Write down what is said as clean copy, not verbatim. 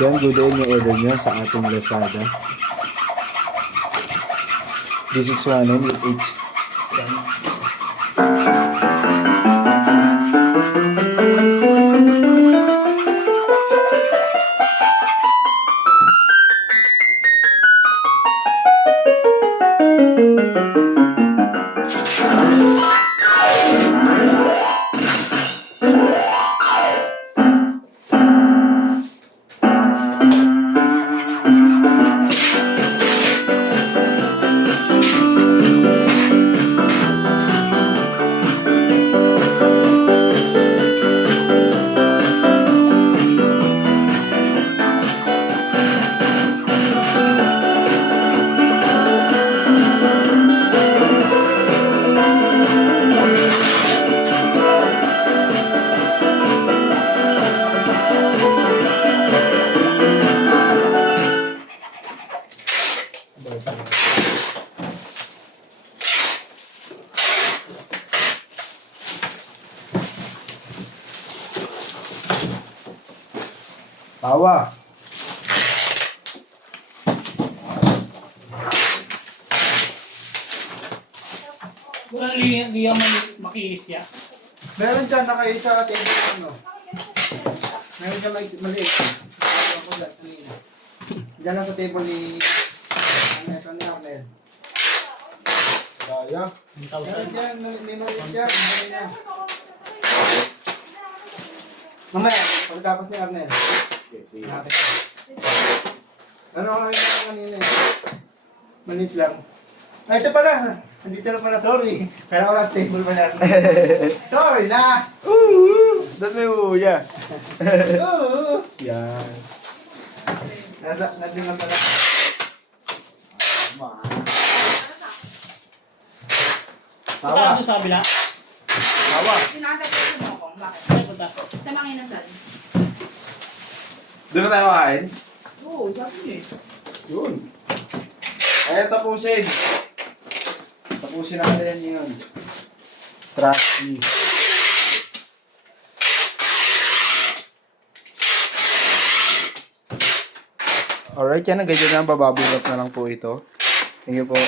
Yan, good day yung order nyo sa ating Lazada. D619 with H. Tawa. Walang liya makinis ya. Meron dyan nakaisa sa table ano. Meron dyan maliit. Ako dyan kanina. Dyan lang sa table ni Arnel. Kaya? Meron dyan, may maliit dyan. Meron dyan. Mamaya, pagkatapos ni Arnel. Natin. Ano ako nakita kanina eh. Maliit lang. Ay, ito pala. Nandito na pala, sorry. Kaya wala table ba natin. Sorry na! Doon may uya. Yan. Nandun na pala. Punta ka doon sa kabila. Tawa. Sinakatagay mo ako. Bakit? Ay, punta. Sa mga inasal. Doon na tayo kain? Oo, sabi niya eh. Yun. Kaya tapusin. Tapusin natin yun. Trust me. Alright, yan. Ganyan na. Bababulot na lang po ito. Thank you po.